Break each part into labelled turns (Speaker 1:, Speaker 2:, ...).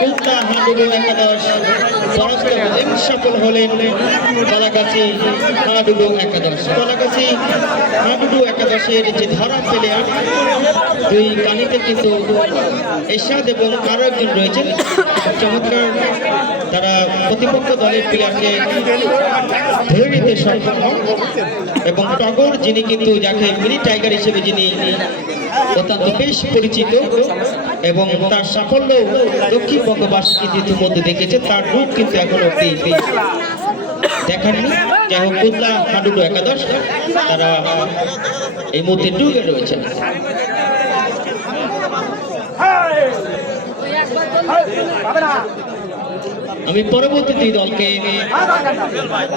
Speaker 1: কুত্তা হাডুডু একাদশ হলেন সফল হলেন কলাগাছি হাডুডু একাদশ কলাগাছি হাডুডু একাদশের যে ধরা প্লেয়ার দুই কানিতে এরশাদ এবং আরও একজন রয়েছেন চমৎকার তারা প্রতিপক্ষ দলের প্লেয়ারকে ধরে নিতে সক্ষম এবং টগর যিনি কিন্তু যাকে মিনি টাইগার হিসেবে যিনি অত্যন্ত বেশ পরিচিত এবং তার সাফল্য দক্ষিণবঙ্গবাসী কিন্তু ইতিমধ্যে দেখেছে। তার রূপ কিন্তু এখনও অব্দি দেখাননি। যাই হোক কুদলা হাডুডু একাদশ, তারা এই মুহূর্তে ডুবে রয়েছে আমি পরবর্তীতে দলকে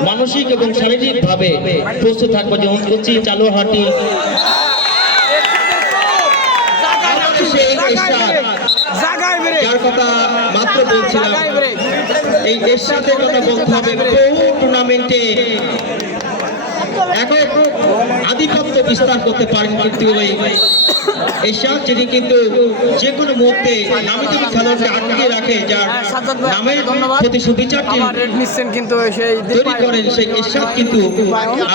Speaker 1: মানসিক এবং শারীরিক ভাবে প্রস্তুত থাকব যেমন করছি। চালুহাটি
Speaker 2: জাগায় বেরে
Speaker 1: যার কথা মাত্র বলছিলাম এই এরশাদের কথা বলতে হবে বহু টুর্নামেন্টে। আধিপত্য বিস্তার করতে পারেন কিন্তু ওই যিনি কিন্তু যে কোনো মুহূর্তে নামি দামি খেলোয়াড়কে আটকে রাখে যার নামের প্রতি সুবিচারটি
Speaker 2: নিচ্ছেন কিন্তু সেই
Speaker 1: তৈরি করেন সেই এরশাদ কিন্তু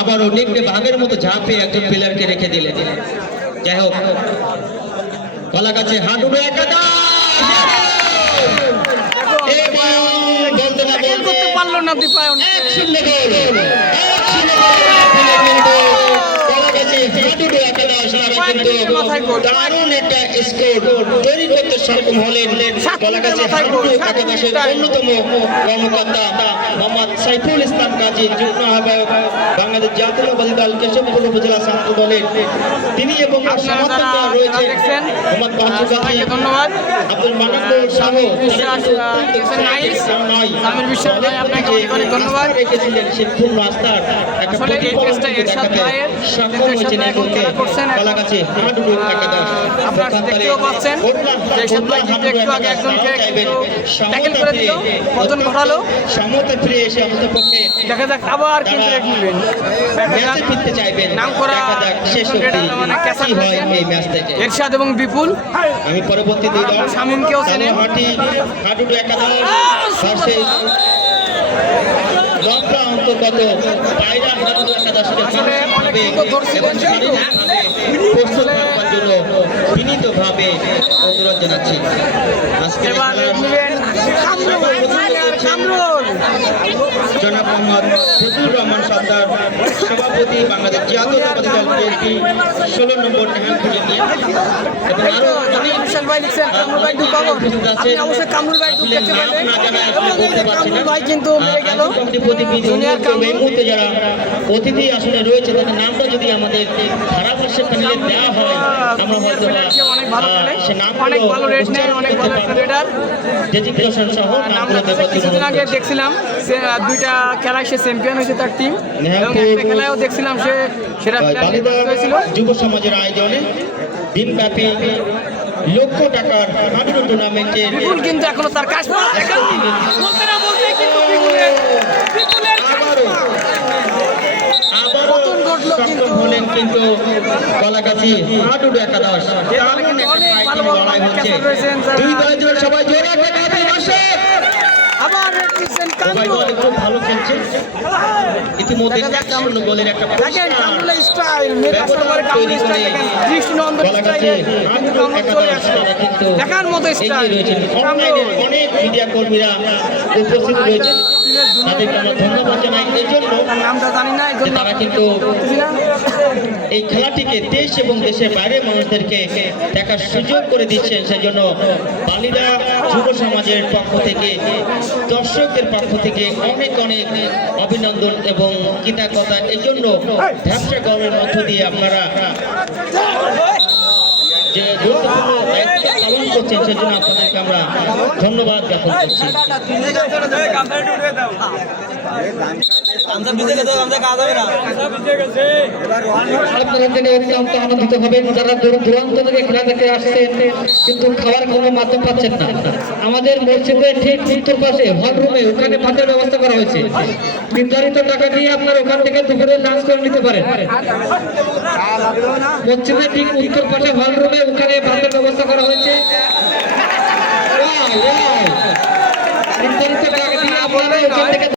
Speaker 1: আবারও নেকড়ে বাঘের মতো ঝাঁপে একজন প্লেয়ারকে রেখে দিলেন। যাই হোক কলা গাছে হাঁটুবে
Speaker 2: করতে পারল না দীপায়ন।
Speaker 1: এক শূন্য গোল। এক শূন্য গোল কিন্তু দারুণ একটা স্কোর তৈরি করতে সক্ষম হলেন কলাগাছি একাদশের অন্যতম কর্মকর্তা মোহাম্মদ সাইফুল ইসলাম কাজী যুগ্ম আহ্বায়ক বাংলাদেশ জাতীয়তাবাদী দল কেশবপুর উপজেলা ছাত্র দলের তিনি এবং সমর্থকরা রয়েছেন মোহাম্মদ বাহাদুর গাজী,
Speaker 2: ধন্যবাদ
Speaker 1: আব্দুল মানাকুর শাহ
Speaker 2: বিশ্বাস, আহ, দেখছেন নাইস। সামির বিশ্বাস ভাই, আপনাকে অনেক অনেক ধন্যবাদ।
Speaker 1: রেখেছিলেন সেই পূর্ণ আস্থার একটা প্রতিফলন দেখাতে সক্ষম হয়েছেন একাদশ।
Speaker 2: আপনারা দেখতেও পাচ্ছেন এরশাদ একটু আগে একজনকে ট্যাকেল করে দিল, দেখা যাক আবার কিন্তু নিবেন নাম করা মানে এবং বিপুল।
Speaker 1: আমি পরবর্তী দুই দল
Speaker 2: শামীমকেও
Speaker 1: হাডুডু একাদশ ভার্সেস অন্তর্গত পায়রা হাডুডু প্রস্তুত জন্য বিনীতভাবে অনুরোধ জানাচ্ছি।
Speaker 2: কামরুল কামরুল।
Speaker 1: জনাব মোহাম্মদ ফজলুর রহমান সর্দার সভাপতি বাংলাদেশ জাতীয়তাবাদী দল বিএনপি ষোলো নম্বর নিয়ে। এবং আরও অনেক যারা অতিথি আসনে রয়েছে তাদের নামটা যদি আমাদের ধারাভাষ্যের প্যানেলে দেওয়া হয় আমরা হয়তো
Speaker 2: অনেক ভালো খেলে অনেক ভালো নেয় অনেক ভালো কিছুদিন আগে দেখছিলাম সে দুইটা খেলায় সে চ্যাম্পিয়ন হয়েছে তার টিম এবং একটা খেলায়ও দেখছিলাম সে নির্বাচিত হয়েছিল।
Speaker 1: যুব সমাজের আয়োজনে দিনব্যাপী লক্ষ টাকার হাডুডু টুর্নামেন্টের
Speaker 2: বিপুল কিন্তু এখনও তার কাজ কিন্তু কিন্তু।
Speaker 1: কলাগাছি একাদশ।
Speaker 2: ভালো ভালো
Speaker 1: লড়াই হচ্ছে দুই দলের জন্য সবাই জোরে সবাই দল ভালো খেলছে। ইতিমধ্যে এক শূন্য গোলের একটা
Speaker 2: মেয়ে রাস্তা করে স্টাইল দেখেন দৃষ্টিনন্দন দেখার মতো স্টাইল
Speaker 1: অনেক মিডিয়া কর্মীরা উপস্থিত রয়েছেন তাদেরকে আমরা ধন্যবাদ জানাই। এই জন্য
Speaker 2: নামটা জানি না
Speaker 1: তারা কিন্তু এই খেলাটিকে দেশ এবং দেশের বাইরের মানুষদেরকে দেখার সুযোগ করে দিচ্ছেন। সেজন্য বালিদা যুব সমাজের পক্ষ থেকে দর্শকদের পক্ষ থেকে অনেক অনেক অভিনন্দন এবং কৃতজ্ঞতা। এই জন্য ব্যবসা মধ্য দিয়ে আপনারা যে গুরুত্বপূর্ণ দায়িত্ব পালন করছেন সেজন্য আপনাদেরকে আমরা ধন্যবাদ জ্ঞাপন করছি।
Speaker 3: আপনারা অত্যন্ত আনন্দিত হবেন যারা দূর দূরান্ত থেকে খেলা দেখে আসছেন কিন্তু খাওয়ার কোনো মাধ্যম পাচ্ছেন না। আমাদের মসজিদের ঠিক উত্তর পাশে হল রুমে ওখানে ভাতের ব্যবস্থা করা হয়েছে। নির্ধারিত টাকা দিয়ে আপনার ওখান থেকে দুপুরে লাঞ্চ করে নিতে পারেন। মসজিদের ঠিক উত্তর পাশে হল রুমে ওখানে ভাতের ব্যবস্থা করা হয়েছে। নির্ধারিত টাকা দিয়ে আপনারা ওখান থেকে